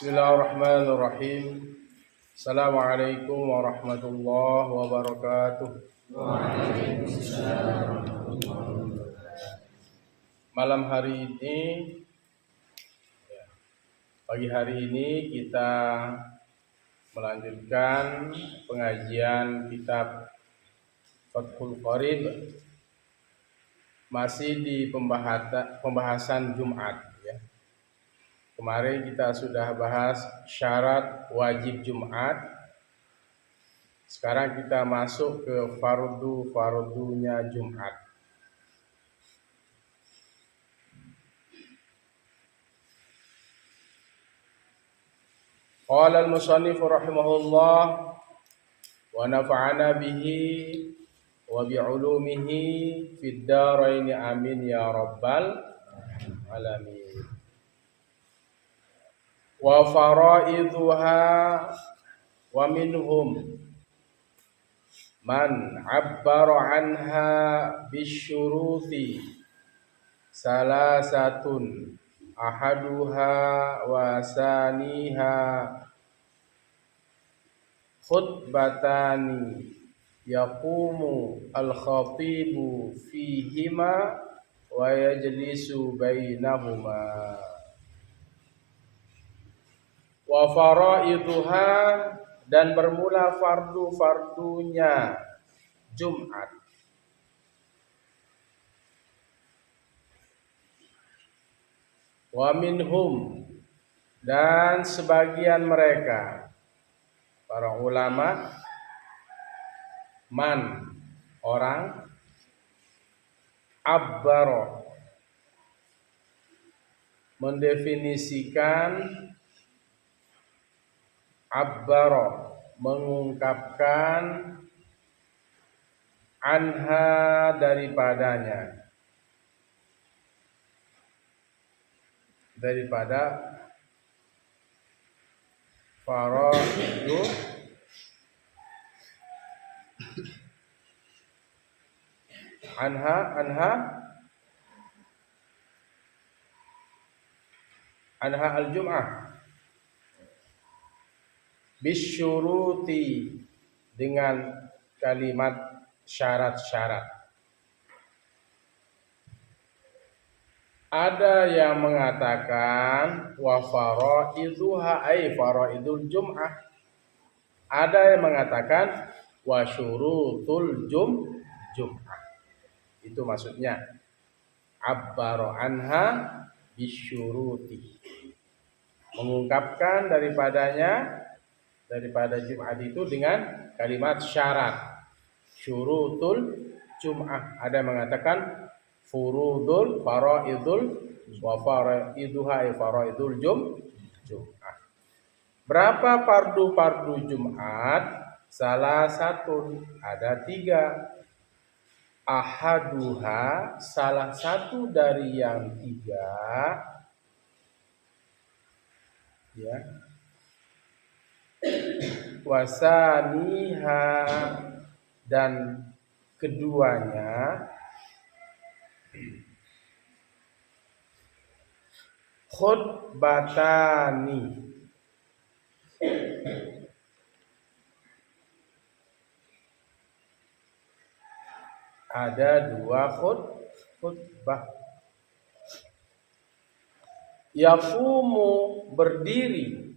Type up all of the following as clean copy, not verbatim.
Bismillahirrahmanirrahim. Assalamualaikum warahmatullahi wabarakatuh. Malam hari ini, pagi hari ini kita melanjutkan pengajian kitab Fathul Qorib, masih di pembahasan Jumat. Kemarin kita sudah bahas syarat wajib Jumat. Sekarang kita masuk ke fardunya Jumat. Qala al-musannif rahimahullah wa nafa'ana bihi wa bi'ulumihi fid dharain amin ya rabbal alamin. Wa faraiduha wa minhum man abbara anha bisyuruti salasatun ahaduha wa saniha khutbatani yaqumu al-khatibu fihima wa yajlisu bainahuma. Wa faraiduha, dan bermula fardu-fardunya Jumat. Wa minhum, dan sebagian mereka para ulama, man orang, abbaro mendefinisikan, abbaro mengungkapkan, anha daripadanya, daripada faraidu, anha al-jum'ah bisyuruti, dengan kalimat syarat-syarat. Ada yang mengatakan wa faraiduha ay faraidul jum'ah. Ada yang mengatakan wa syurutul jum'ah. Itu maksudnya abbaro anha bisyuruti, mengungkapkan daripada Jumat itu dengan kalimat syarat, syurutul jum'ah. Ada yang mengatakan furudul faraidul wa faraiduha faraidul jum'ah. Berapa fardu Jumat? Salah satu, ada 3. Ahaduha, salah satu dari yang 3, ya. Wasaniha, dan keduanya, khutbatani, ada 2 khutbah. Yaqumu, berdiri,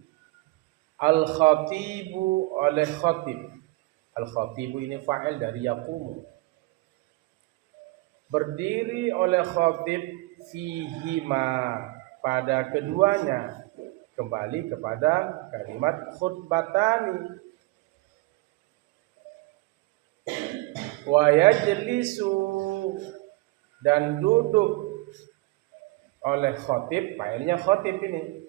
al-khatibu, oleh khatib. Al-khatibu ini fa'il dari yaqumu. Berdiri oleh khatib fihima, pada keduanya. Kembali kepada kalimat khutbatani. Wa yajlisu, dan duduk oleh khatib, fa'ilnya khatib ini,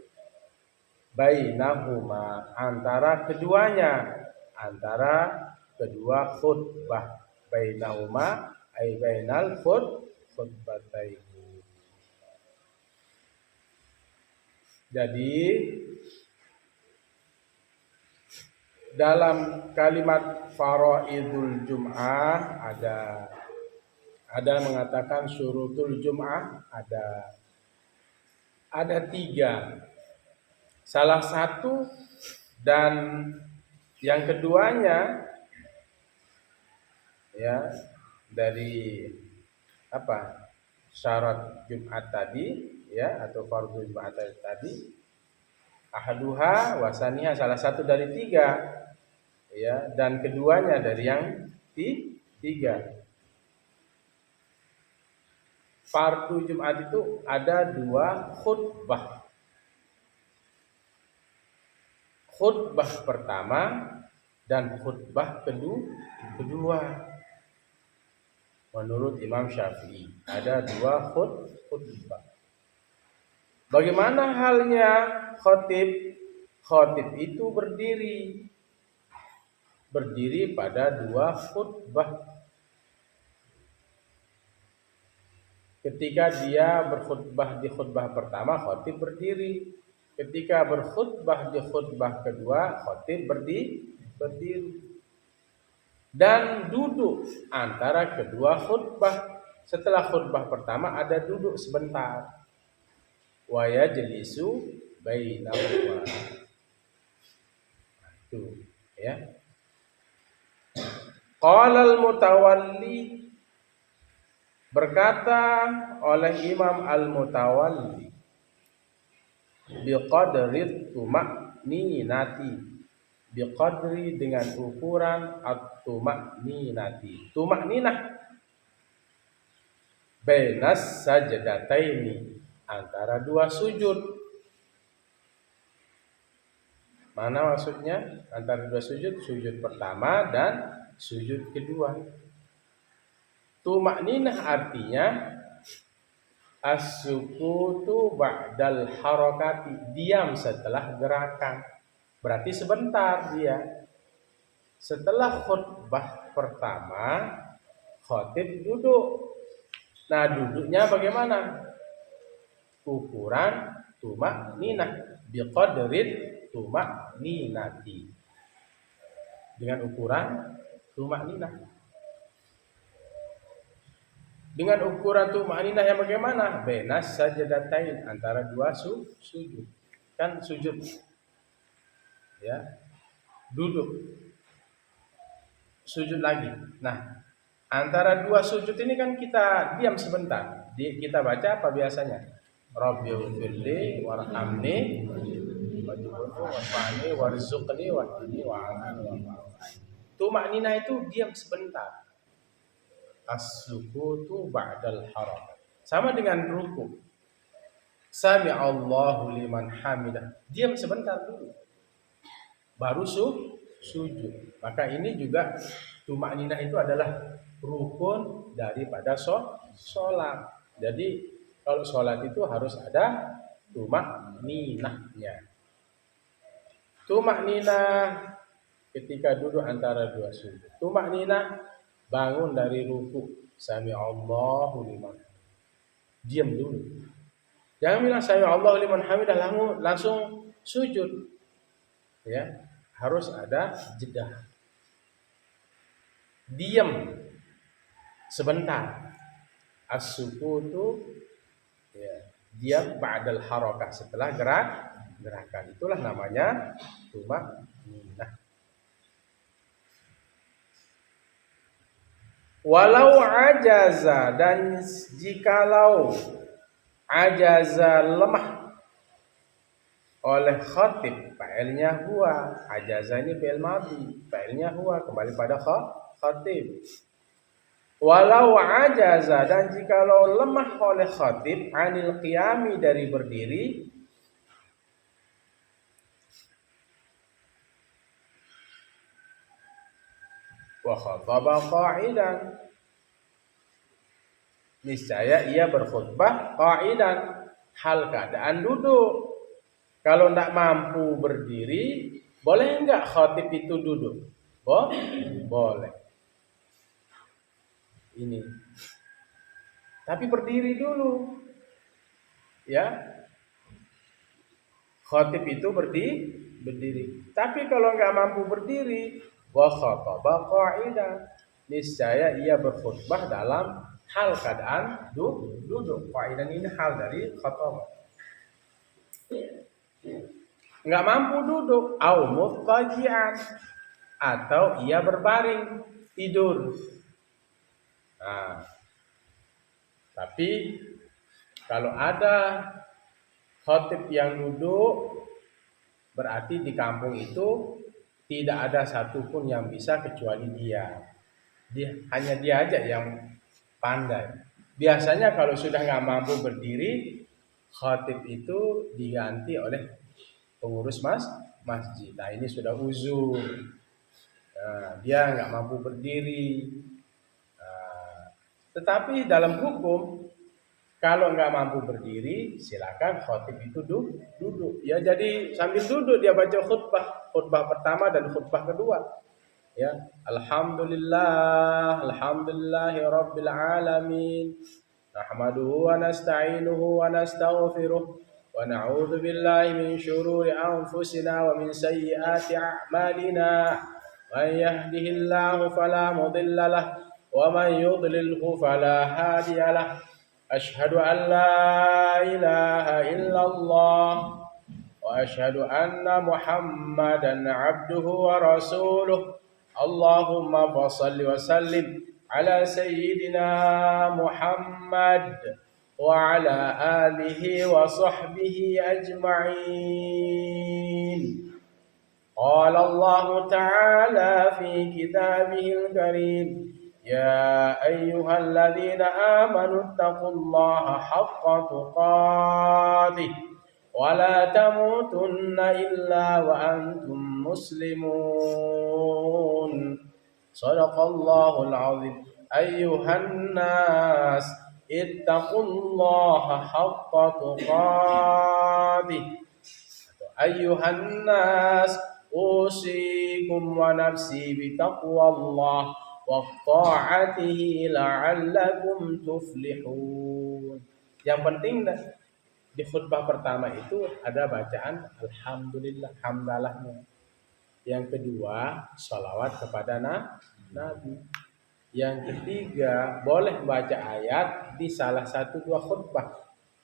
bainahuma, antara keduanya, antara kedua khutbah. Bainahuma ay bainal khutbataini. Jadi dalam kalimat faraidul jum'ah ada mengatakan syurutul jum'ah, ada 3. salah satu dan yang keduanya ya dari apa syarat Jumat tadi ya atau fardu Jumat tadi ahaduha wasaniha salah satu dari tiga ya dan keduanya dari yang tiga. Fardu Jumat itu ada dua khutbah. Khutbah pertama dan khutbah kedua. Menurut Imam Syafi'i ada dua khutbah. Bagaimana halnya khotib? Khotib itu berdiri pada dua khutbah. Ketika dia berkhutbah di khutbah pertama, khotib berdiri. Ketika berkhutbah di khutbah kedua, khotib berdiri. Dan duduk antara kedua khutbah. Setelah khutbah pertama ada duduk sebentar. Wa yajlisu bainahuma. Itu ya. Qala al-Mutawalli, berkata oleh Imam Al-Mutawalli, biqadri tuma'ninati, biqadri dengan ukuran at-tuma'ninati. Tuma'ninah bainas sajdataini, antara dua sujud. Mana maksudnya? Antara dua sujud, sujud pertama dan sujud kedua. Tuma'ninah artinya as-sukutu ba'dal harakati, diam setelah gerakan. Berarti sebentar dia. Setelah khutbah pertama, khotib duduk. Nah, duduknya bagaimana? Ukuran tuma'ninah biqadrit tuma'ninati. Dengan ukuran tuma'ninah. Dengan ukuran tuma'ninah yang bagaimana? Bainas sajdatain, antara dua sujud. Kan sujud. Ya. Duduk. Sujud lagi. Nah, antara dua sujud ini kan kita diam sebentar. Kita baca apa biasanya? Rabbighfirli warhamni wa'afini warzuqni wahdini wa'afini. Tuma'ninah itu diam sebentar. As-sukutu ba'dal harakat. Sama dengan ruku. Sami Allahu liman hamidah. Diam sebentar dulu. Baru sujud. Maka ini juga tuma'ninah itu adalah rukun daripada sholat. Jadi kalau sholat itu harus ada tuma'ninahnya. Tuma'ninah ketika duduk antara dua sujud. Tuma'ninah bangun dari ruku. Sami Allahu liman. Diam dulu. Jangan bilang sami Allahu liman hamidah langsung sujud. Ya, harus ada jeda. Diam sebentar. As-sukutu ya, diam ba'dal harakah, setelah gerakan. Itulah namanya tuma'ninah. Walau ajaza, dan jikalau ajaza lemah oleh khatib, fa'ilnya huwa. Ajaza ini fi'il madhi, fa'ilnya huwa, kembali pada khatib. Walau ajaza, dan jikalau lemah oleh khatib anil qiyami, dari berdiri, wa khataba qa'idan, niscaya ia berkhutbah qa'idan, hal keadaan duduk. Kalau tidak mampu berdiri, boleh enggak khatib itu duduk? Boleh. Ini. Tapi berdiri dulu. Ya. Khatib itu berdiri. Tapi kalau enggak mampu berdiri, wa khataba qa'idan, niscaya ia berkhutbah dalam hal keadaan duduk. Qa'idan ini hal dari khataba. nggak mampu duduk, au muttaji'an, atau ia berbaring tidur. Nah, tapi kalau ada khatib yang duduk, berarti di kampung itu tidak ada satupun yang bisa kecuali dia. Hanya dia aja yang pandai. Biasanya kalau sudah nggak mampu berdiri, khatib itu diganti oleh pengurus masjid. Nah, ini sudah uzur. Nah, dia nggak mampu berdiri. Nah, tetapi dalam hukum, kalau nggak mampu berdiri, silakan khatib itu duduk. Ya, jadi sambil duduk dia baca khutbah pertama dan khutbah kedua. Ya, alhamdulillahi rabbil alamin. Nahmaduhu wa nasta'inuhu wa nastaghfiruh wa na'udzu billahi min syururi anfusina wa min sayyiati a'malina. Man yahdihillahu fala mudilla lahu wa man yudlilhu fala hadiya lahu. Asyhadu an la ilaha illallah wa asyhadu anna Muhammadan 'abduhu wa rasuluh. Allahumma shalli wa sallim ala sayyidina Muhammad wa ala alihi wa sahbihi ajma'in. Qala Allah ta'ala fi kitabihil karim, ya ayyuhalladzina amanu taqullaha haqqa tuqatih wa la tamutunna illa wa antum muslimun. Sadaqallahul azim. Ayyuhan nas ittaqullaha haqqa tuqatih. Ayyuhan nas usikum wa nafsi bitaqwallah wa ta'atihi la'allakum tuflihun. Yang penting di khutbah pertama itu ada bacaan alhamdulillah, hamdalahnya. Yang kedua, sholawat kepada Nabi. Yang ketiga, boleh baca ayat di salah satu dua khutbah.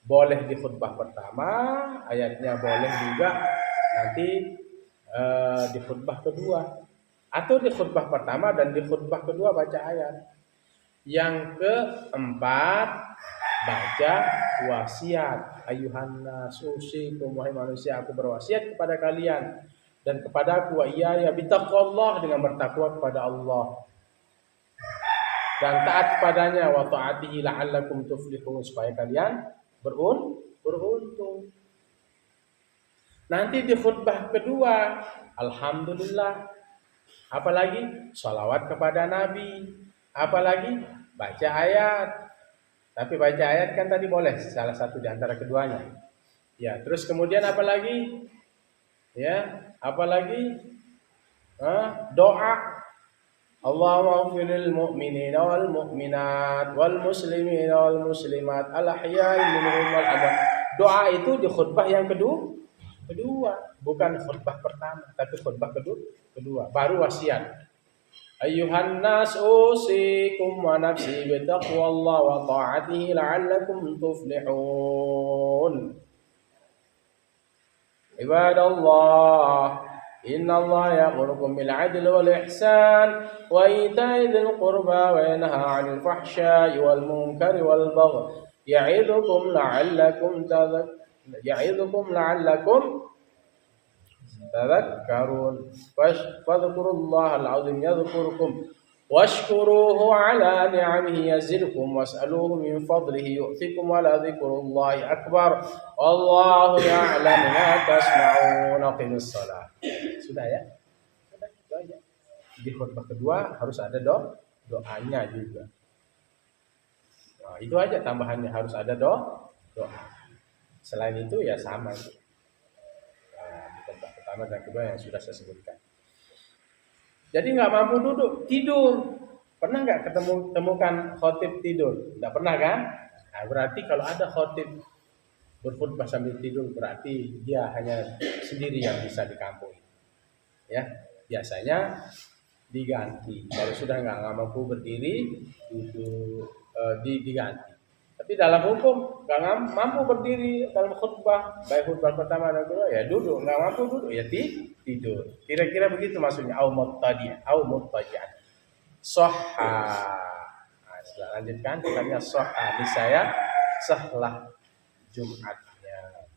Boleh di khutbah pertama, ayatnya boleh juga nanti di khutbah kedua. Atau di khutbah pertama dan di khutbah kedua baca ayat. Yang keempat, baca wasiat. Ayuhan nas usikum, wahai manusia, aku berwasiat kepada kalian dan kepadaku wa iyaya bitaqwallah, dengan bertakwa kepada Allah dan taat kepadanya, wa ta'atihi la'allakum tuflihun, supaya kalian beruntung. Nanti di khutbah kedua, alhamdulillah, apalagi sholawat kepada Nabi, apalagi baca ayat. Tapi baca ayat kan tadi boleh salah satu di antara keduanya. Ya, terus kemudian apalagi? Ya, apalagi doa. Allahumma ighfirlil mu'minina wal mu'minat wal muslimina wal muslimat al ahya'i minhum wal amwat. Doa itu di khutbah yang kedua, bukan khutbah pertama, tapi khutbah kedua, baru wasiat. Ayyuhan nas usikum wa nafsi bitaqwallah wa ta'atihi la'allakum tuflihun. Ibadallah, innallaha ya'murukum bil 'adli wal ihsan wa ita'i dzil qurba wa yanha 'anil fahsya'i wal munkari wal baghi ya'idukum la'allakum tadhakkarun. Fadhkurullahal 'azim yadhkurkum washkuruhu 'ala ni'amihi yazidkum was'aluhu min fadlihi yu'tikum wa la dzikrullahi akbar. Wallahu ya'lamu ma tasna'un. Aqimus shalah. Sudah ya? Sudah, itu aja. Di khutbah kedua harus ada doanya juga. Nah, itu aja tambahannya, harus ada doa. Selain itu ya sama. Nah, di khutbah pertama dan kedua yang sudah saya sebutkan. Jadi nggak mampu duduk, tidur. Pernah nggak temukan khotib tidur? Nggak pernah kan? Nah, berarti kalau ada khotib berkhutbah sambil tidur, berarti dia hanya sendiri yang bisa di kampung. Ya, biasanya diganti. Kalau sudah nggak mampu berdiri, itu diganti. Tapi dalam hukum nggak mampu berdiri dalam khutbah, baik khutbah pertama dan kedua ya duduk, nggak mampu duduk ya tidur. Kira-kira begitu maksudnya au muttaji'an. Soha. Nah, setelah lanjutkan katanya soha di saya sahlah Jumatnya.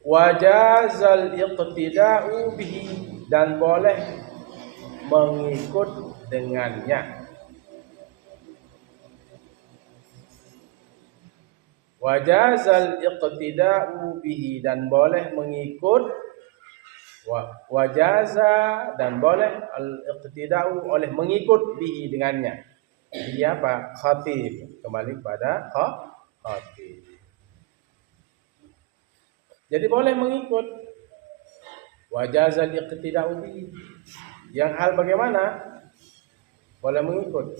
Wajazal iqtida'u bihi dan boleh mengikut dengannya. Wajazal iqtida'u bihi dan boleh mengikut wajaza dan boleh al-iqtida'u oleh mengikut bihi dengannya. Dia apa? Khatib. Kembali pada khatib. Jadi boleh mengikut. Wajazal iqtida'u bihi. Yang hal bagaimana? Boleh mengikut.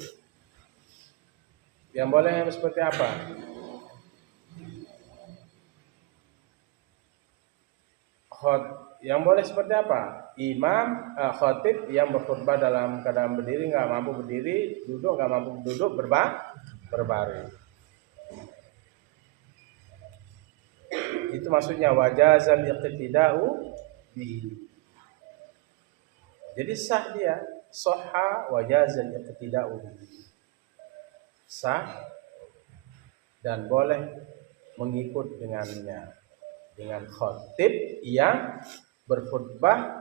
Yang boleh seperti apa? Yang boleh seperti apa? Imam khatib yang berkhutbah dalam keadaan berdiri, nggak mampu berdiri, duduk nggak mampu duduk, berbaring. Itu maksudnya wajazal iqtida'u bihi. Jadi sah dia, sahha wajazal iqtida'u bihi. Sah dan boleh mengikut dengannya, dengan khatib yang berkhutbah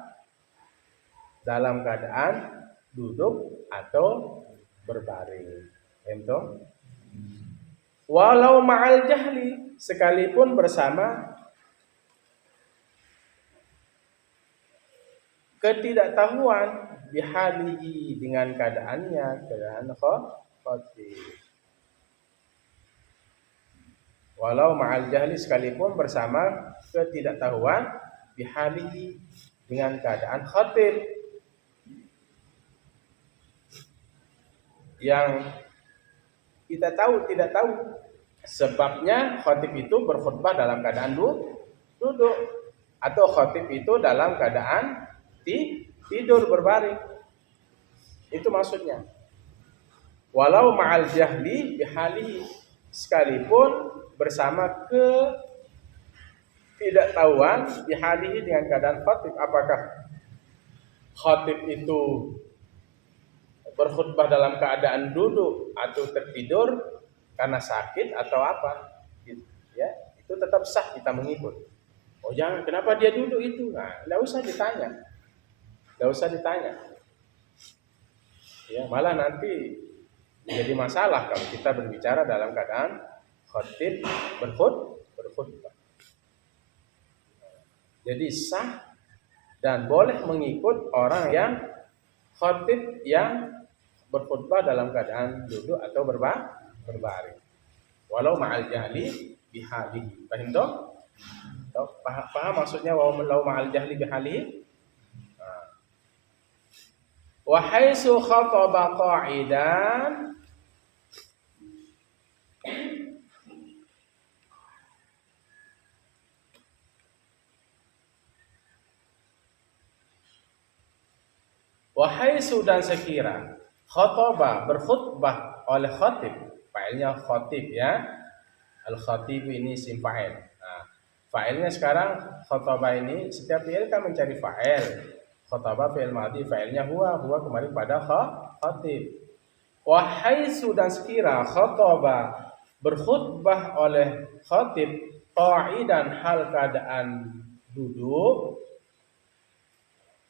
dalam keadaan duduk atau berbaring. Entah? Walau ma'al jahli, sekalipun bersama ketidaktahuan bihalihi dengan keadaan khatib. Walau ma'al jahli, sekalipun bersama ketidaktahuan bihalihi dengan keadaan khatib. Yang kita tidak tahu sebabnya khatib itu berkhutbah dalam keadaan duduk atau khatib itu dalam keadaan tidur berbaring. Itu maksudnya. Walau ma'al jahli bihalihi, sekalipun bersama ketidaktahuan bihalihi dengan keadaan khatib. Apakah khatib itu berkhutbah dalam keadaan duduk atau tertidur karena sakit atau apa, ya itu tetap sah kita mengikut. Oh jangan, kenapa dia duduk itu? Nah, tidak usah ditanya, ya malah nanti jadi masalah kalau kita berbicara dalam keadaan khatib berkhutbah. Jadi sah dan boleh mengikut orang yang khatib yang berkhutbah dalam keadaan duduk atau berbaring. Walau ma'al jahli bihalihi. Paham toh? Paham maksudnya walau ma'al jahli bihalihi? Wa haitsu khataba qa'idan wa haitsu dan sekira khataba berkhutbah oleh khatib, fa'ilnya khatib ya. Al-khatib ini isim fa'il. Nah, fa'ilnya sekarang khataba ini setiap fi'il kan mencari fa'il. Khataba fi'il madhi, fa'ilnya huwa kembali pada khatib. Wa haitsu dan sekira khataba berkhutbah oleh khatib qa'idan hal keadaan duduk,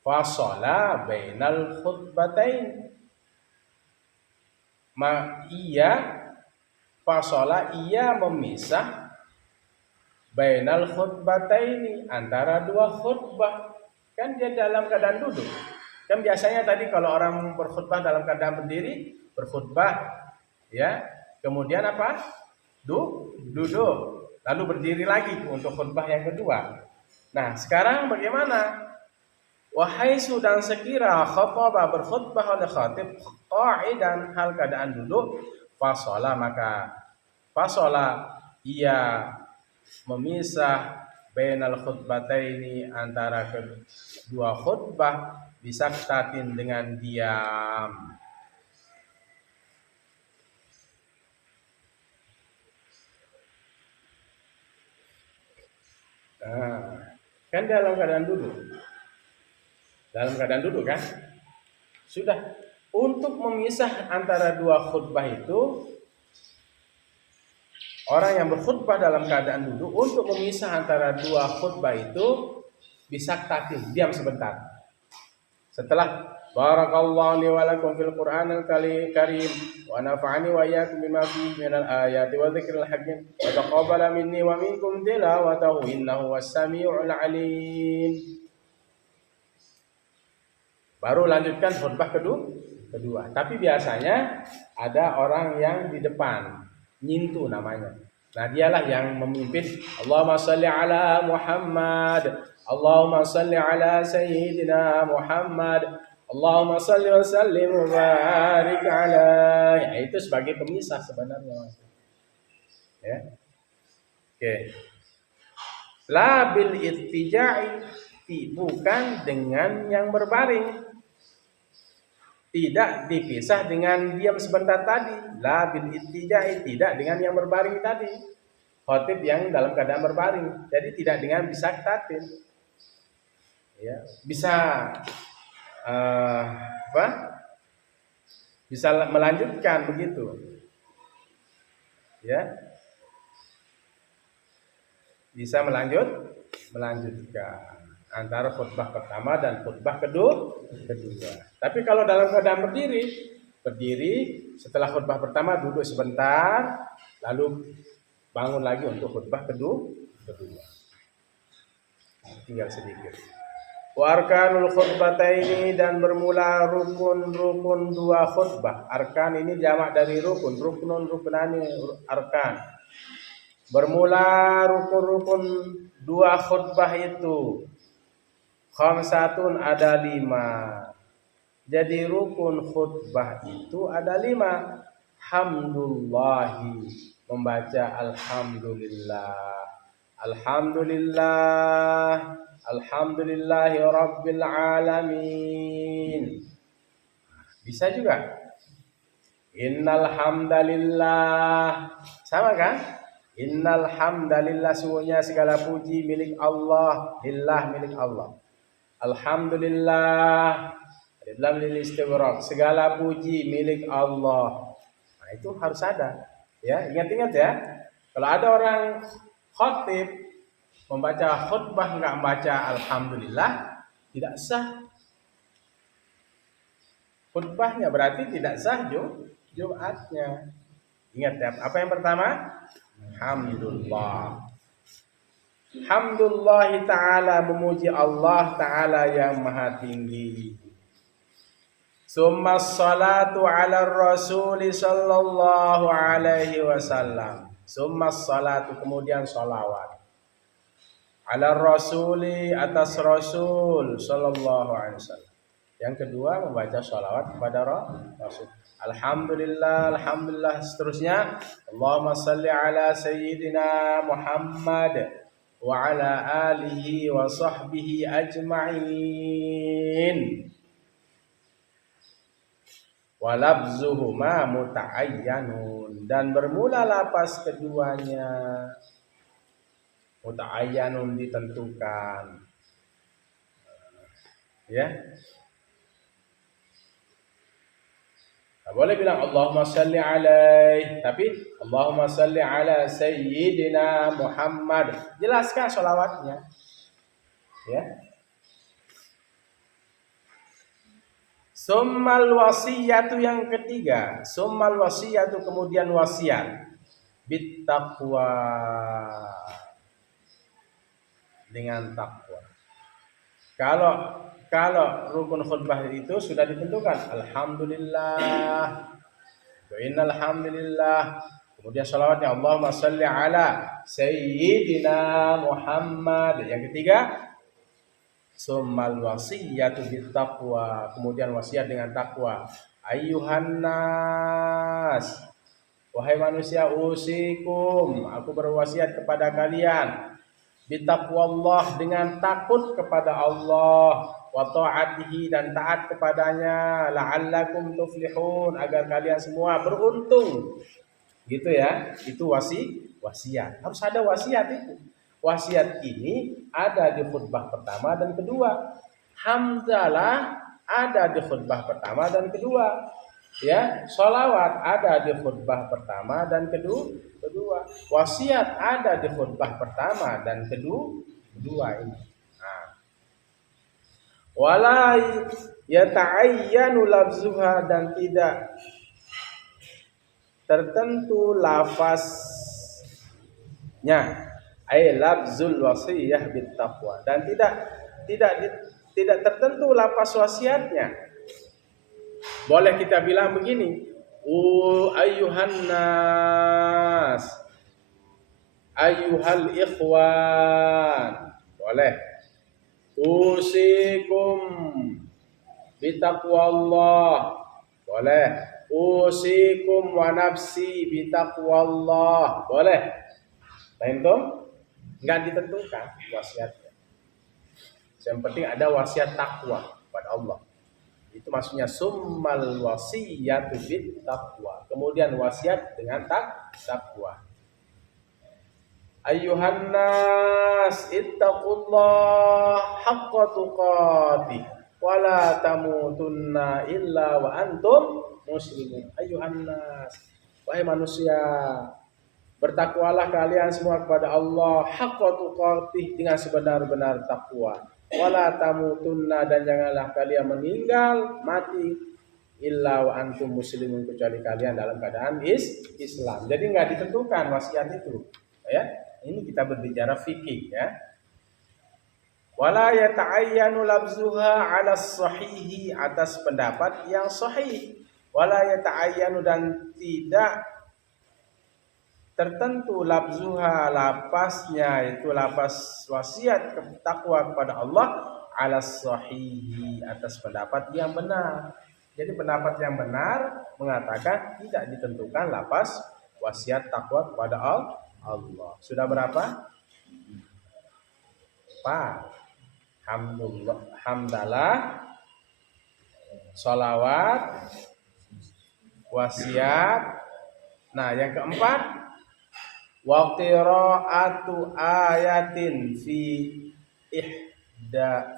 fasala bainal khutbatain, ia memisah bainal khutbataini antara dua khutbah. Kan dia dalam keadaan duduk. Kan biasanya tadi kalau orang berkhutbah dalam keadaan berdiri, berkhutbah ya, kemudian apa? Duduk, lalu berdiri lagi untuk khutbah yang kedua. Nah, sekarang bagaimana? Wahai sudan sekira khataba berkhutbah oleh khatib qa'idan hal keadaan duduk, fasola maka fasola ia memisah bainal khutbataini antara kedua khutbah bisaktatin dengan diam. Nah, kan dalam keadaan duduk. Dalam keadaan duduk kan? Sudah. Untuk memisah antara dua khutbah itu, orang yang berkhutbah dalam keadaan duduk, untuk memisah antara dua khutbah itu bisa tatim, diam sebentar. Setelah barakallahu li wa lakum fil Qur'anil karim wa nafa'ani wa iyyakum bima fihi minal ayati wa dzikril hakim wa taqabbala minni wa minkum tilawatahu innahu was-sami'ul 'alim. Baru lanjutkan khutbah kedua. Tapi biasanya ada orang yang di depan, nyintu namanya. Nah, dialah yang memimpin. Allahumma shalli ala Muhammad. Allahumma shalli ala sayyidina Muhammad. Allahumma shalli wa sallim wa barik alaihi. Ya, itu sebagai pemisah sebenarnya. Ya. Oke. La bil ittija'i, bukan dengan yang berbaring. Tidak dipisah dengan diam sebentar tadi. La bil ittija'i, tidak dengan yang berbaring tadi. Khotib yang dalam keadaan berbaring. Jadi tidak dengan bisa tatin. Ya, bisa bisa melanjutkan begitu. Ya. Bisa melanjutkan antara khutbah pertama dan khutbah kedua. Tapi kalau dalam keadaan berdiri setelah khutbah pertama duduk sebentar, lalu bangun lagi untuk khutbah kedua. Tinggal sedikit. Wa arkanul khutbataini, dan bermula rukun-rukun dua khutbah. Arkan ini jamak dari rukun, rukunun rukunani arkan. Bermula rukun-rukun dua khutbah itu. Khamsatun, ada 5. Jadi rukun khutbah itu ada 5. Hamdulillahi, membaca alhamdulillah. Alhamdulillah, alhamdulillahi rabbil alamin. Bisa juga. Innal hamdalillah. Sama kan? Innal hamdalillah, sungguhnya segala puji milik Allah. Lillah, milik Allah. Alhamdulillah, dalam lil istighraq, segala puji milik Allah. Nah, itu harus ada. Ya, ingat-ingat ya. Kalau ada orang khatib membaca khutbah enggak membaca alhamdulillah, tidak sah khutbahnya, berarti tidak sah Jumatnya. Ingat ya, apa yang pertama? Hamdulillah. Hamdulillah ta'ala, memuji Allah ta'ala yang maha tinggi. Summa salatu ala rasuli sallallahu alaihi wasallam. Summa salatu, kemudian salawat. Ala rasuli, atas rasul sallallahu alaihi wasallam. Yang kedua membaca salawat kepada Rasul. Alhamdulillah, alhamdulillah, seterusnya Allahumma salli ala sayyidina Muhammad wa ala alihi wa sahbihi ajma'in. Wa labzuhuma muta'ayyanun, dan bermula lapas keduanya muta'ayyanun, ditentukan. Ya. Nah, boleh bilang Allahumma salli alaih, tapi Allahumma salli ala sayyidina Muhammad. Jelaskan sholawatnya. Ya. Summal wasiyatu, yang ketiga. Summal wasiyatu, kemudian wasiat. Bittaqwa, dengan takwa. Kalau rukun khutbah itu sudah ditentukan, alhamdulillah, innal hamdulillah, kemudian salawatnya Allahumma shalli ala sayyidina Muhammad. Yang ketiga, summal wasiyatu bittaqwa, kemudian wasiat dengan takwa. Ayyuhan nas, wahai manusia, usikum, aku berwasiat kepada kalian, bitaqwallah, dengan takut kepada Allah, wa ta'atihi, dan taat kepadanya, la'allakum tuflihun, agar kalian semua beruntung. Gitu ya. Itu wasiat. Harus ada wasiat itu. Wasiat ini ada di khutbah pertama dan kedua. Hamdalah ada di khutbah pertama dan kedua. Ya, sholawat ada di khutbah pertama dan kedua. Wasiat ada di khutbah pertama dan kedua ini. Nah, wala yata'ayyanu lafzuha dan tidak tertentu lafaznya, ay lafzul wasiyah bit taqwa, dan tidak tertentu lafaz wasiatnya. Boleh kita bilang begini, ayyuhan nas, ayyuhal ikhwan. Boleh. Usikum bitaqwallah. Boleh. Usikum wa nafsi bitaqwallah. Boleh. Paham tuh? Enggak ditentukan wasiatnya. Yang penting ada wasiat takwa kepada Allah. Itu maksudnya summal wasiyatu bit taqwa. Kemudian wasiat dengan takwa. Ayyuhan nas ittaqullah haqqa tuqatih wa la tamutunna illa wa antum muslimun. Ayyuhan nas, wahai manusia, bertakwalah kalian semua kepada Allah haqqa tuqatih, dengan sebenar-benar takwa. Wala tamutunna, dan janganlah kalian meninggal mati illa wa antum muslimun, kecuali kalian dalam keadaan Islam. Jadi enggak ditentukan wasiat itu, ya. Ini kita berbicara fikih, ya. Wala yata'ayyanu labzuha 'ala sahihi, atas pendapat yang sahih. Wala yata'ayyanu, dan tidak tertentu labzuha, lapasnya, itu lapas wasiat takwa kepada Allah, 'ala sahihi, atas pendapat yang benar. Jadi pendapat yang benar mengatakan tidak ditentukan lapas wasiat takwa kepada Allah. Sudah berapa? 4. Hamdalah, sholawat, wasiat. Nah, yang keempat, wa qira'atu ayatin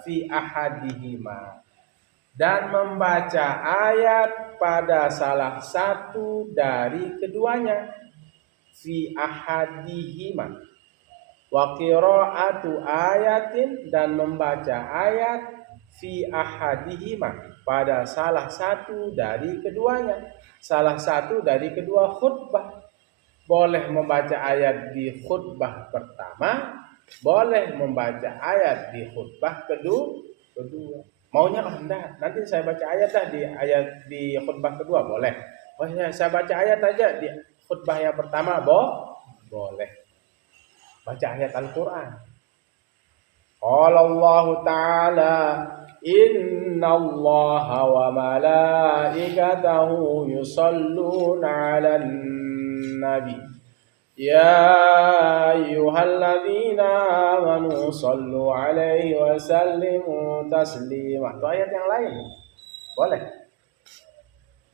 fi ahadihima, dan membaca ayat pada salah satu dari keduanya. Fi ahadihima, wa qira'atu ayatin, dan membaca ayat fi ahadihima, pada salah satu dari keduanya. Salah satu dari kedua khutbah. Boleh membaca ayat di khutbah pertama, boleh membaca ayat di khutbah kedua. Maunya enggak, nanti saya baca ayat di khutbah kedua, boleh. Oh ya, saya baca ayat aja di khutbah yang pertama, boleh. Baca ayat Al-Quran. Qala Allah Ta'ala, inna Allaha wa malaikatahu yusalluna 'alan nabi ya ayyuhalladzina amanu sallu 'alaihi wa sallimu taslima. Itu ayat yang lain, boleh.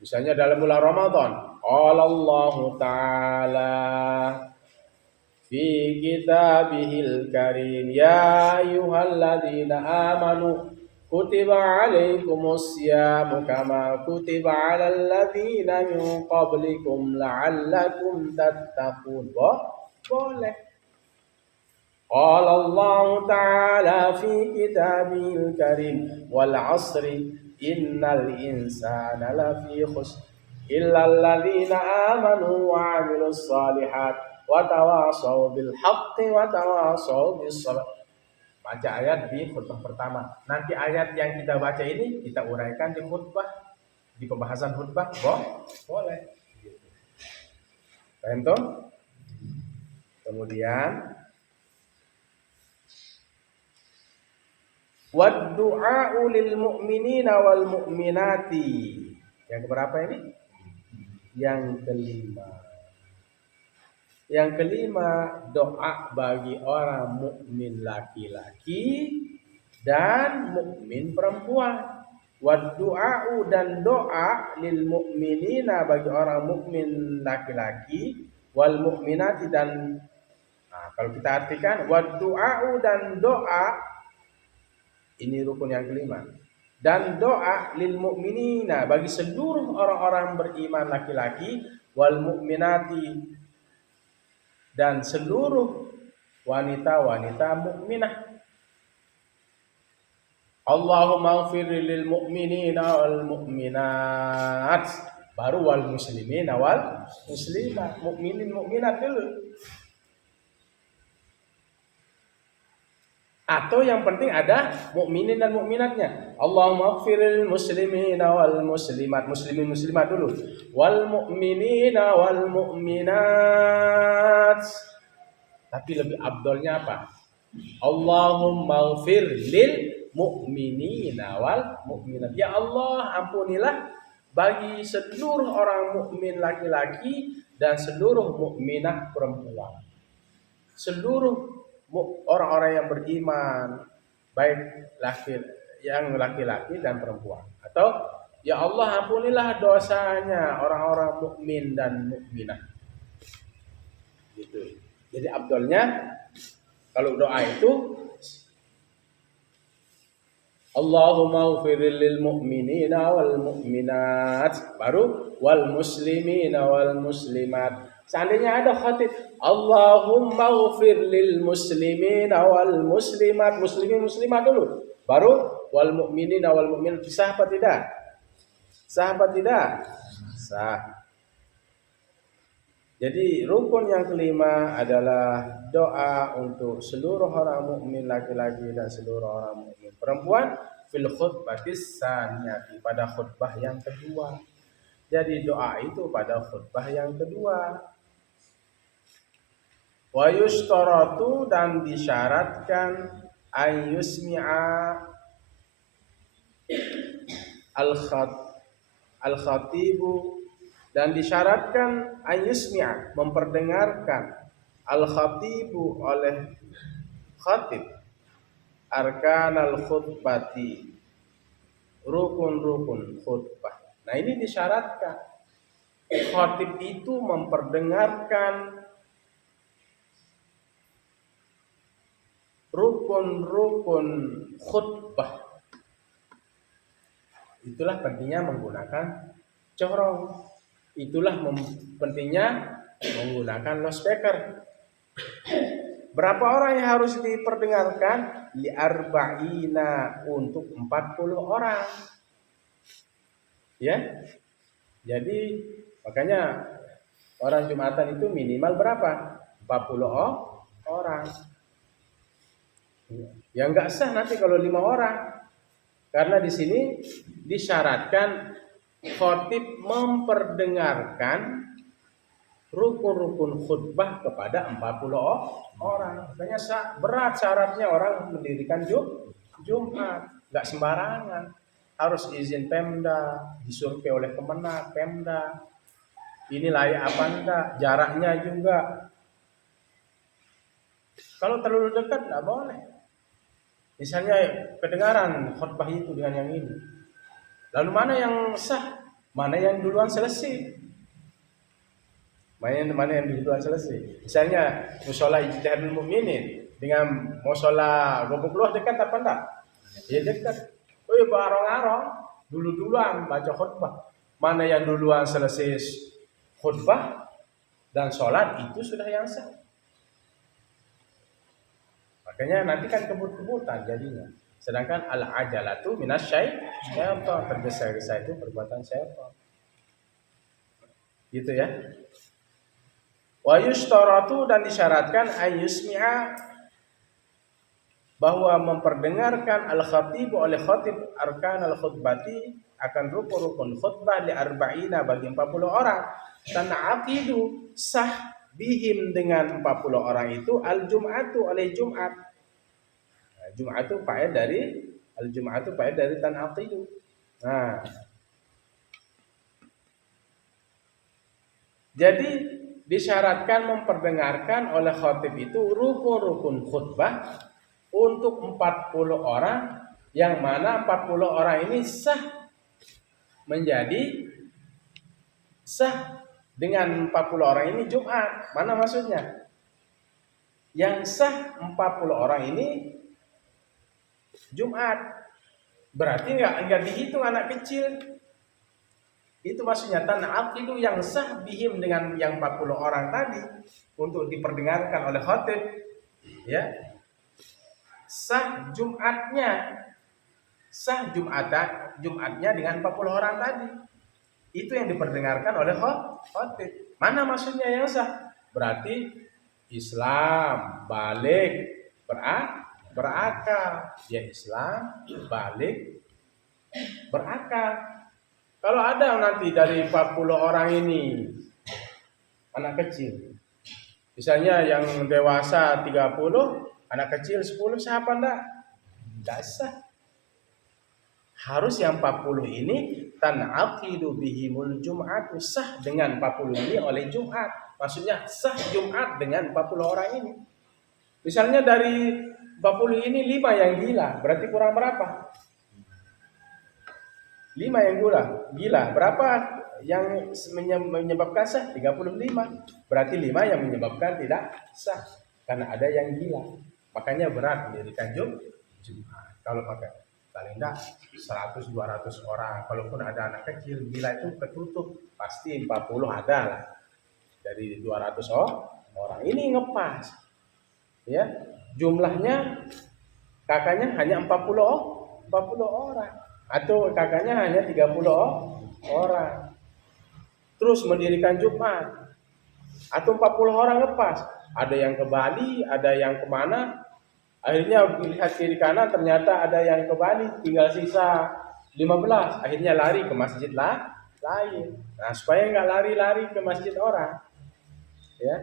Misalnya dalam bulan Ramadan, qala Allah Ta'ala fi kitabihil karim ya ayyuhalladzina amanu kutiba alaikumus syamu kama kutiba alal ladzina min qablikum la'allakum tattaqun. Boleh. Qala Allah Ta'ala fi kitabihil karim wal 'asri innal insana lafi khusr illa alladzina amanu wa 'amilus shalihat wa tawasaw bil haqqi wa tawasaw bis sabr. Baca ayat di khutbah pertama. Nanti ayat yang kita baca ini kita uraikan di khutbah, di pembahasan khutbah, boleh. Paham toh? Kemudian wad du'a'u lil mu'minina wal mu'minati. Yang keberapa ini? Yang kelima. Yang kelima, doa bagi orang mukmin laki-laki dan mukmin perempuan. Wad du'a'u, dan doa lil mu'minina, bagi orang mukmin laki-laki, wal mu'minati, dan kalau kita artikan wadu'a'u dan doa, ini rukun yang kelima. Dan doa lil mu'minina bagi seluruh orang-orang beriman laki-laki, wal mu'minati dan seluruh wanita-wanita mukminah. Allahumma ighfir lil mu'minina wal mu'minat. Baru wal muslimina wal muslimat. Mukminin mukminat dulu. Atau yang penting ada mukminin dan mukminatnya. Allahumma ighfir lil muslimina wal muslimat. Muslimin muslimat dulu. Wal mu'minina wal mu'minat. Tapi lebih abdolnya apa? Allahumma ighfir lil mu'minina wal mu'minat. Ya Allah, ampunilah bagi seluruh orang mukmin laki-laki dan seluruh mukminah perempuan. Seluruh orang-orang yang beriman, baik yang laki-laki dan perempuan. Atau ya Allah, ampunilah dosanya orang-orang mukmin dan mukminah. Gitu. Jadi abdolnya kalau doa itu Allahumma ighfir lil mu'minina wal mu'minat, baru wal muslimina wal muslimat. Seandainya ada khatib Allahumma ighfir lil muslimina wal muslimat, muslimin muslimat dulu, baru wal mu'minina wal mu'minat. Sah apa tidak? Sah apa tidak? Sah. Jadi rukun yang kelima adalah doa untuk seluruh orang mukmin laki-laki dan seluruh orang mukmin perempuan fil khutbatis tsaniyati, pada khutbah yang kedua. Jadi doa itu pada khutbah yang kedua. Wa yustaratu, dan disyaratkan ayyusmi'a al-khatibu, dan disyaratkan ayyusmi'a, memperdengarkan al-khatibu oleh khatib arkanal khutbati, rukun-rukun khutbah. Nah, ini disyaratkan khatib itu memperdengarkan rukun-rukun khutbah. Itulah pentingnya menggunakan corong. Itulah pentingnya menggunakan loudspeaker. Berapa orang yang harus diperdengarkan? Li arba'ina, untuk 40 orang. Ya. Jadi makanya orang Jumatan itu minimal berapa? 40 orang. Ya enggak sah nanti kalau 5 orang. Karena di sini disyaratkan khatib memperdengarkan rukun-rukun khutbah kepada 40 orang. Makanya berat syaratnya orang mendirikan Jumat. Enggak sembarangan. Harus izin Pemda, disurvei oleh Kemenak, Pemda. Ini layak apa enggak? Jaraknya juga. Kalau terlalu dekat enggak boleh. Misalnya kedengaran khutbah itu dengan yang ini. Lalu mana yang sah? Mana yang duluan selesai? Mana yang duluan selesai? Misalnya mushola Ijtihadul Mu'minin dengan mushola Gobokluah dekat apa enggak? Ya dekat. Oh ya bareng-bareng, duluan baca khutbah. Mana yang duluan selesai khutbah dan sholat, itu sudah yang sah. Makanya nanti kan kebut-kebutan jadinya. Sedangkan al-ajalatu minasyaitan, tergesa-gesa itu perbuatan syaitan. Gitu ya. Wa yustaratu, dan disyaratkan ayyusmi'a, bahwa memperdengarkan al-khatib oleh khatib arkan al-khutbati, akan rukun-rukun khutbah li arba'ina, bagi 40 orang. Tan'aqidu, sah bihim, dengan 40 orang itu al-jum'atu, oleh Jumat. Jum'atu fa'il dari al-jum'atu, fa'il dari tan'aqidu. Nah, jadi disyaratkan memperdengarkan oleh khatib itu rukun-rukun khutbah untuk 40 orang, yang mana 40 orang ini sah dengan 40 orang ini Jumat. Mana maksudnya? Yang sah 40 orang ini Jumat. Berarti enggak dihitung anak kecil. Itu maksudnya tan'aq itu yang sah bihim dengan yang 40 orang tadi untuk diperdengarkan oleh khatib, ya. Sah Jumatnya. Sah Jumatnya dengan 40 orang tadi. Itu yang diperdengarkan oleh khatib. Mana maksudnya yang sah? Berarti Islam balik berakal. Ya Islam balik berakal. Kalau ada nanti dari 40 orang ini anak kecil, misalnya yang dewasa 30, anak kecil 10, siapa enggak? Enggak sah. Harus yang 40 ini tan'aqidu bihimul jum'atu, sah dengan 40 ini oleh Jumat. Maksudnya sah Jumat dengan 40 orang ini. Misalnya dari 40 ini 5 yang gila, berarti kurang berapa? 5 yang gila. Berapa yang menyebabkan sah? 35. Berarti 5 yang menyebabkan tidak sah. Karena ada yang gila. Makanya berat mendirikan Jumat. Kalau pakai paling enggak 100-200 orang. Kalaupun ada anak kecil gila itu ketutup, pasti 40 ada lah. Dari 200 orang. Ini ngepas. Ya. Jumlahnya kakaknya hanya 40 orang. Atau kakaknya hanya 30 orang. Terus mendirikan Jumat. Atau 40 orang lepas. Ada yang ke Bali, ada yang kemana. Akhirnya lihat kiri kanan ternyata ada yang ke Bali. Tinggal sisa 15. Akhirnya lari ke masjid lain. Nah supaya nggak lari-lari ke masjid orang. Ya.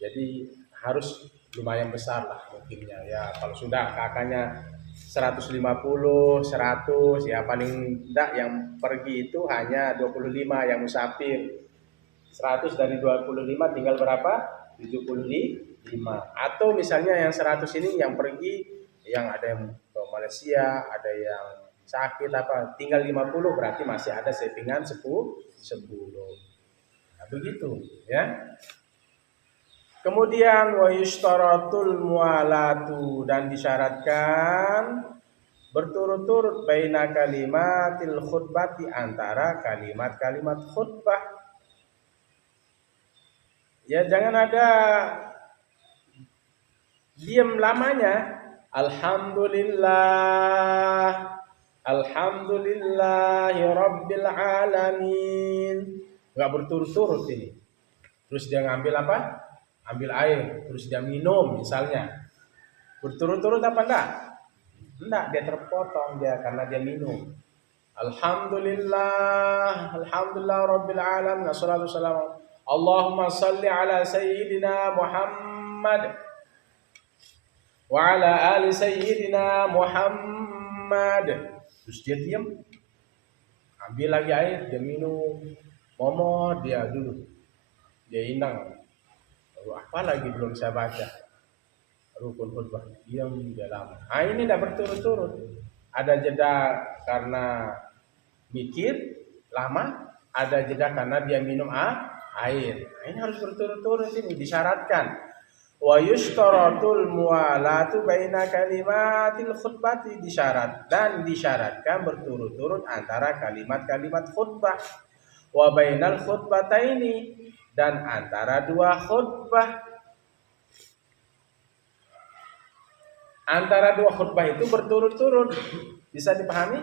Jadi harus lumayan besar lah mungkinnya. Ya kalau sudah kakaknya 150, 100, ya paling enggak yang pergi itu hanya 25 yang musafir. 100 dari 25 tinggal berapa? 75. Atau misalnya yang 100 ini yang pergi, yang ada yang ke Malaysia, ada yang sakit apa, tinggal 50, berarti masih ada saving-an 10. Nah, begitu, ya. Kemudian wa yushtaratul mualatu, dan disyaratkan berturut-turut baina kalimatil khutbah, di antara kalimat-kalimat khutbah. Ya jangan ada diam lamanya. Alhamdulillahi rabbil alamin. Enggak berturut-turut ini. Terus dia ngambil apa? Ambil air, terus dia minum misalnya. Berturut-turut apa enggak? Enggak, dia terpotong dia karena dia minum. Alhamdulillah rabbil alamin. Wassalatu wassalamu Allahumma salli ala sayyidina Muhammad wa ala ali sayyidina Muhammad. Terus dia diam. Ambil lagi air, dia minum. Momot dia dulu. Dia inang. Apa lagi belum saya baca? Rukun khutbah, diam dia lama. Ini tidak berturut-turut. Ada jeda karena mikir lama, ada jeda karena dia minum air. Ini harus berturut-turut, ini disyaratkan. Wa yushtaratul mualatu baina kalimatil khutbati, disyaratkan berturut-turut antara kalimat-kalimat khutbah. Wa bainal khutbataini, dan antara dua khutbah. Antara dua khutbah itu berturut-turut. Bisa dipahami?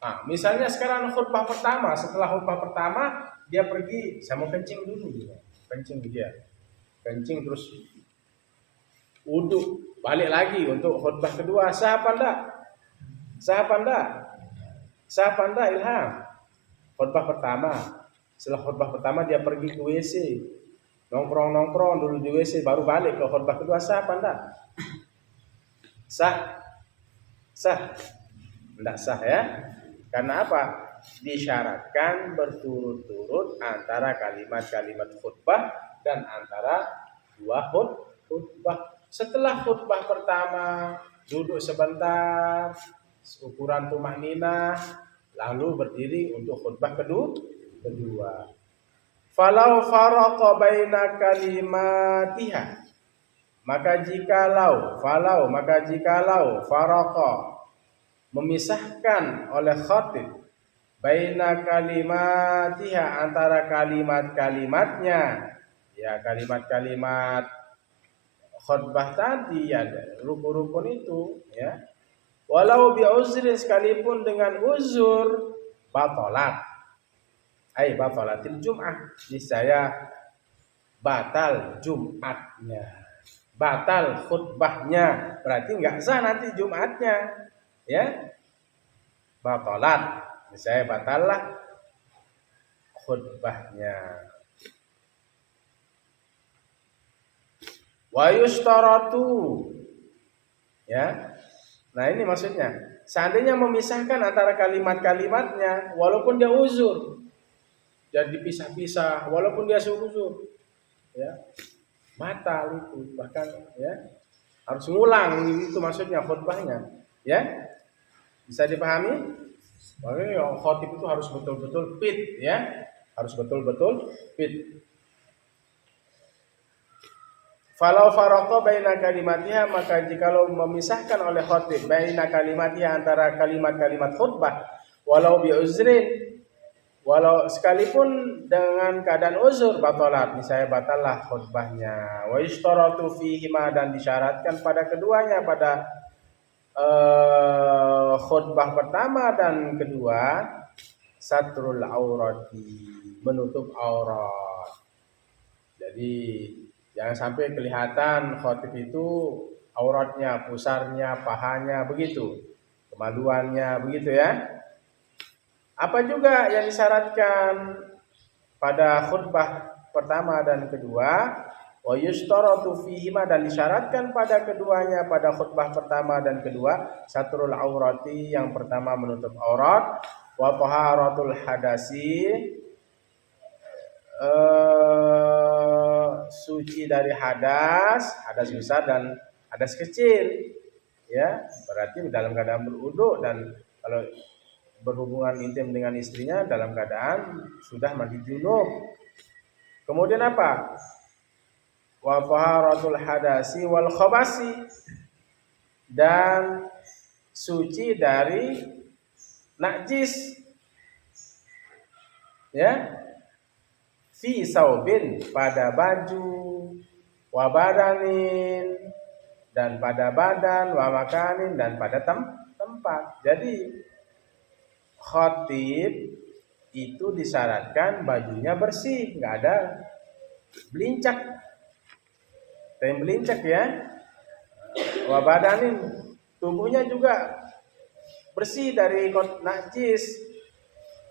Nah, misalnya sekarang khutbah pertama, setelah khutbah pertama dia pergi, saya mau kencing dulu dia. Kencing terus wudu, balik lagi untuk khutbah kedua. Sah apa enggak Ilham? Khutbah pertama. Setelah khutbah pertama dia pergi ke WC. Nongkrong dulu di WC, baru balik ke khutbah kedua. Sah apa enggak? Sah. Enggak sah ya. Karena apa? Disyaratkan berturut-turut antara kalimat-kalimat khutbah dan antara dua khutbah. Setelah khutbah pertama duduk sebentar, ukuran tumakninah, lalu berdiri untuk khutbah kedua. Falau faraqa baina kalimatiha, maka jikalau faraqa memisahkan oleh khatib baina kalimatiha antara kalimat-kalimatnya, ya kalimat-kalimat khutbah tadi ya rukun-rukun itu ya, walau bi uzrin sekalipun dengan uzur batalat batalatil jum'ah, niscaya batal Jumatnya, batal khutbahnya, berarti enggak sah nanti Jumatnya ya, batalat, niscaya batallah khutbahnya. Wa yustaratu ya. Nah, ini maksudnya. Seandainya memisahkan antara kalimat-kalimatnya walaupun dia uzur, jadi dipisah-pisah walaupun dia uzur ya, batal itu, bahkan ya harus ngulang, itu maksudnya khutbahnya ya. Bisa dipahami? Makanya khotib itu harus betul-betul fit ya, harus betul-betul fit. Falau faraqa baina kalimatiha, maka jikalau memisahkan oleh khatib baina kalimatiha antara kalimat-kalimat khutbah walau bi uzrin, walau sekalipun dengan keadaan uzur, batalat, misalnya batallah khutbahnya. Wa yustaratu fihi ma, dan disyaratkan pada keduanya, pada khutbah pertama dan kedua, satrul aurati, menutup aurat. Jadi jangan sampai kelihatan khatib itu auratnya, pusarnya, pahanya, begitu, kemaluannya, begitu ya. Apa juga yang disyaratkan pada khutbah pertama dan kedua, wa yustaratu fihima, dan disyaratkan pada keduanya, pada khutbah pertama dan kedua, satrul aurati, yang pertama menutup aurat, wa taharatul hadasi, suci dari hadas besar dan hadas kecil ya, berarti dalam keadaan berwudu, dan kalau berhubungan intim dengan istrinya dalam keadaan sudah mandi junub. Kemudian apa? Wa taharatul hadasi wal khabasi, dan suci dari najis ya, fi saubin, pada baju, wa badanin, dan pada badan, wa makanin, dan pada tempat. Jadi khatib itu disyaratkan bajunya bersih, nggak ada belincak, yang belincak ya. Wa badanin, tubuhnya juga bersih dari najis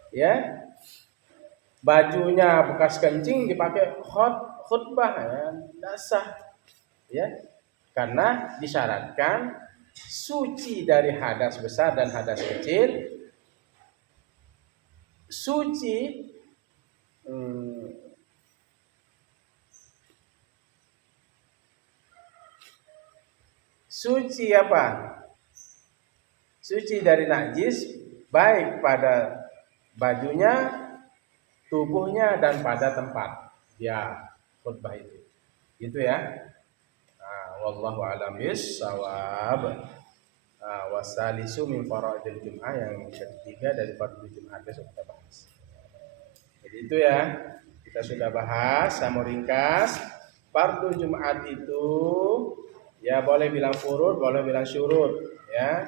ya. Bajunya bekas kencing dipakai khutbah ya, tidak sah ya, karena disyaratkan suci dari hadas besar dan hadas kecil, suci suci apa? Suci dari najis, baik pada bajunya, tubuhnya, dan pada tempat ya khutbah itu. Gitu ya. Wallahu a'lam bissawab. Wasalisu min faraidil jum'ah, yang ketiga dari fardhu Jumat sudah kita bahas. Jadi itu ya, kita sudah bahas. Saya mau ringkas. Fardhu Jumat itu ya boleh bilang furud, boleh bilang syurut ya.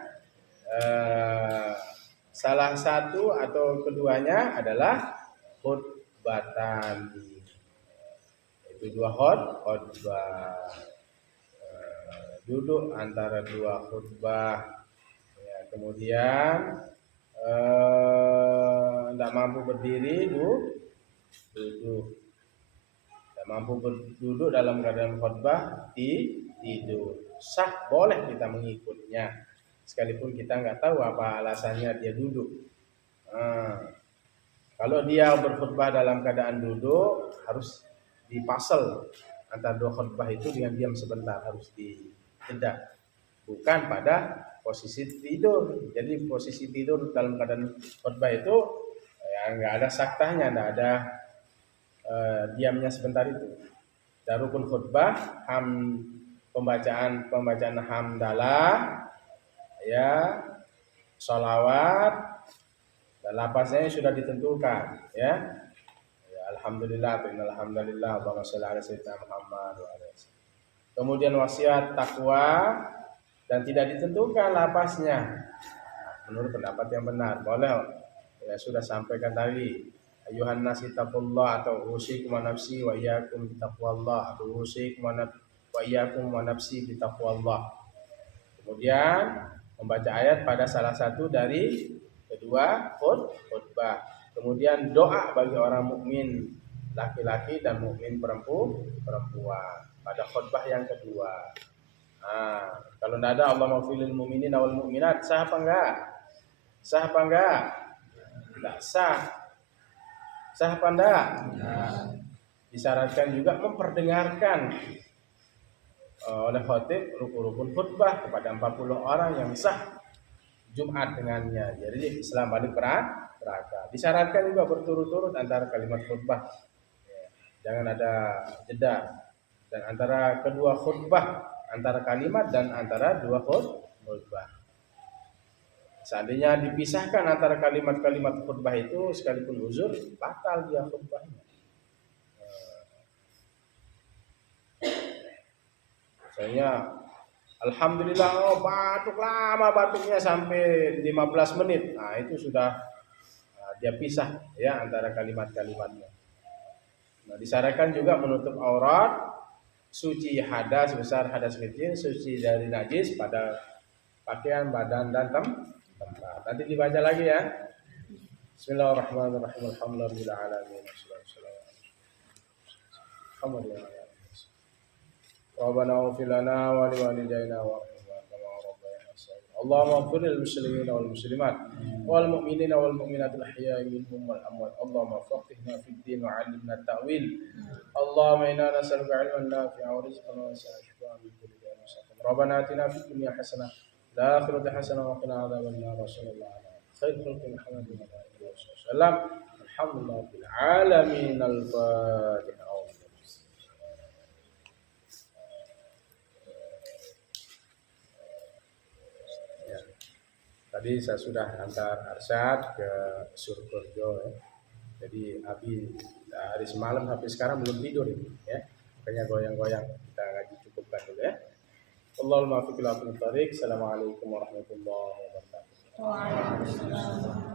Salah satu atau keduanya adalah khutbatan. Itu dua khutbah. Duduk antara dua khutbah ya, kemudian tidak mampu berdiri, duduk, tidak mampu duduk dalam keadaan khutbah, tidur, sah, boleh kita mengikutnya sekalipun kita nggak tahu apa alasannya dia duduk. Kalau dia berkhutbah dalam keadaan duduk, harus dipasel antara dua khutbah itu dengan diam sebentar, harus tidak, bukan pada posisi tidur. Jadi posisi tidur dalam keadaan khutbah itu ya nggak ada saktahnya, nggak ada diamnya sebentar itu. Dan rukun khutbah pembacaan hamdalah, ya, sholawat, dan lafaznya sudah ditentukan, ya. Ya, alhamdulillah, alhamdulillah, Allahumma sholli ala sayyidina Muhammad wa ala alihi. Kemudian wasiat takwa dan tidak ditentukan lafaznya. Menurut pendapat yang benar, boleh, ya sudah sampaikan tadi. Ayuhan nasi taqullah atau usikum wa nafsi wa iyyakum bitaqwallah atau usikum wa iyyakum wa nafsi bitaqwallah. Kemudian membaca ayat pada salah satu dari kedua khutbah. Kemudian doa bagi orang mukmin laki-laki dan mukmin perempuan pada khutbah yang kedua. Nah, kalau tidak ada Allah maghfiril mu'minin wal mu'minat, sah apa enggak? Sah apa enggak? Enggak sah. Sah apa enggak? Disyaratkan juga memperdengarkan oleh khatib rukun-rukun khutbah kepada 40 orang yang sah Jumat dengannya. Jadi Islam balik neraka. Disyaratkan juga berturut-turut antara kalimat khutbah. Jangan ada jeda. Dan antara kedua khutbah, antara kalimat dan antara dua khutbah. Seandainya dipisahkan antara kalimat-kalimat khutbah itu sekalipun uzur, batal dia khutbahnya. Misalnya alhamdulillah, oh batuk lama batuknya sampai 15 menit. Nah, itu sudah dia pisah ya antara kalimat-kalimatnya. Nah, disyaratkan juga menutup aurat, suci hadas besar, hadas kecil, suci dari najis pada pakaian, badan dan tempat. Nanti dibaca lagi ya. Bismillahirrahmanirrahim. Alhamdulillah alamin. Alhamdulillah. Rabbana ighfir lana wa liwalidayna warhamna kama rabbayana shaghira. Allahumma ighfir lil muslimina wal muslimat wal mu'minina wal mu'minatil ahya'i minhum wal amwat. Allahumma faqihna fid din wa 'allimna at-ta'wil. Allahumma inna nas'aluka 'ilman nafi'an wa rizqan wasi'an min kulli da'in wa Rabbana atina fid dunya hasanah wa fil akhirati hasanah wa qina adzaban nar. Sallallahu alaihi khairul khalqi Muhammadin wa alihi wasallam. Alhamdulillahil alamin. Al-Fatihah. Tadi saya sudah antar Arsyad ke Surkojo, ya. Jadi Abi hari semalam sampai sekarang belum tidur ini, ya. Makanya goyang-goyang, kita ngaji cukupkan dulu ya. Allahumma fiqil akum tariq. Assalamualaikum warahmatullahi wabarakatuh. Waalaikumsalam.